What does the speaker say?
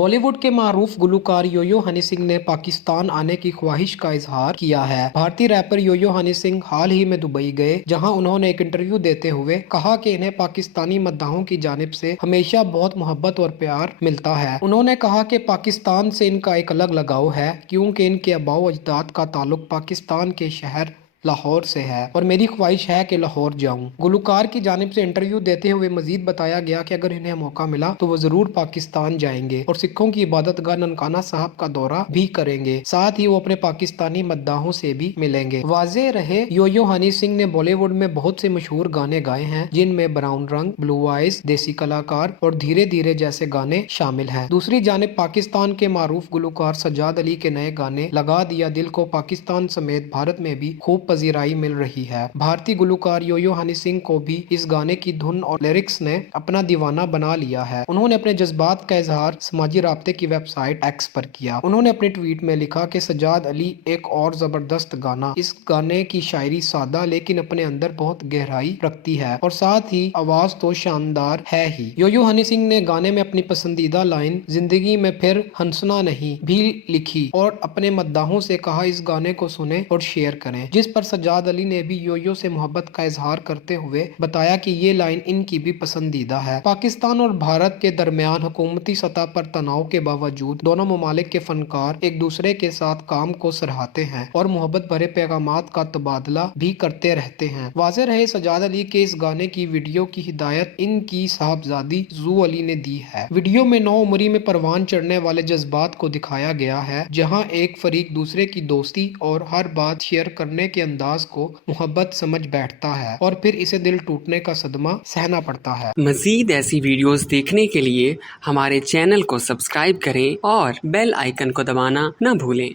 बॉलीवुड के मारूफ गुलकार योयो हनी सिंह ने पाकिस्तान आने की ख्वाहिश का इजहार किया है। भारतीय रैपर योयो हनी सिंह हाल ही में दुबई गए, जहां उन्होंने एक इंटरव्यू देते हुए कहा कि इन्हें पाकिस्तानी मद्दाहों की जानिब से हमेशा बहुत मोहब्बत और प्यार मिलता है। उन्होंने कहा कि पाकिस्तान से इनका एक अलग लगाव है, क्योंकि इनके आबाओ अजदाद का ताल्लुक पाकिस्तान के शहर लाहौर से है और मेरी ख्वाहिश है कि लाहौर जाऊं। गुलकार की जानिब से इंटरव्यू देते हुए मजीद बताया गया कि अगर इन्हें मौका मिला तो वो जरूर पाकिस्तान जाएंगे और सिखों की इबादत गाह ननकाना साहब का दौरा भी करेंगे। साथ ही वो अपने पाकिस्तानी मद्दाहों से भी मिलेंगे। वाज़े रहे, योयो हनी सिंह ने बॉलीवुड में बहुत से मशहूर गाने गाए हैं, जिनमें ब्राउन रंग, ब्लू आइज, देसी कलाकार और धीरे धीरे जैसे गाने शामिल हैं। दूसरी जानिब पाकिस्तान के मारूफ गुलकार सज्जाद अली के नए गाने लगा दिया दिल को पाकिस्तान समेत भारत में भी खूब पजीराई मिल रही है। भारतीय गुलकार योयो हनी सिंह को भी इस गाने की धुन और लिरिक्स ने अपना दीवाना बना लिया है। उन्होंने अपने जज्बात का इजहार समाजी राब्ते की वेबसाइट एक्स पर किया। उन्होंने अपने ट्वीट में लिखा कि सज्जाद अली एक और जबरदस्त गाना। इस गाने की शायरी सादा लेकिन अपने अंदर बहुत गहराई रखती है और साथ ही आवाज तो शानदार है ही। योयो हनी सिंह ने गाने में अपनी पसंदीदा लाइन जिंदगी में फिर हंसना नहीं भी लिखी और अपने मद्दाहों से कहा इस गाने को सुने और शेयर करें, जिस पर सज्जाद अली ने भी योयो से मोहब्बत का इजहार करते हुए बताया कि ये लाइन इनकी भी पसंदीदा है। पाकिस्तान और भारत के दरमियान हुकूमती सतह पर तनाव के बावजूद दोनों ममालिक के फनकार एक दूसरे के साथ काम को सराहते हैं और मोहब्बत भरे पैगामात का तबादला भी करते रहते हैं। वाज़े रहे, सज्जाद अली के इस गाने की वीडियो की हिदायत इनकी साहबजादी जू अली ने दी है। वीडियो में नौ उमरी में परवान चढ़ने वाले जज्बात को दिखाया गया है, जहाँ एक फरीक दूसरे की दोस्ती और हर बात शेयर करने के अंदाज को मोहब्बत समझ बैठता है और फिर इसे दिल टूटने का सदमा सहना पड़ता है। मजीद ऐसी वीडियोस देखने के लिए हमारे चैनल को सब्सक्राइब करें और बेल आइकन को दबाना न भूलें।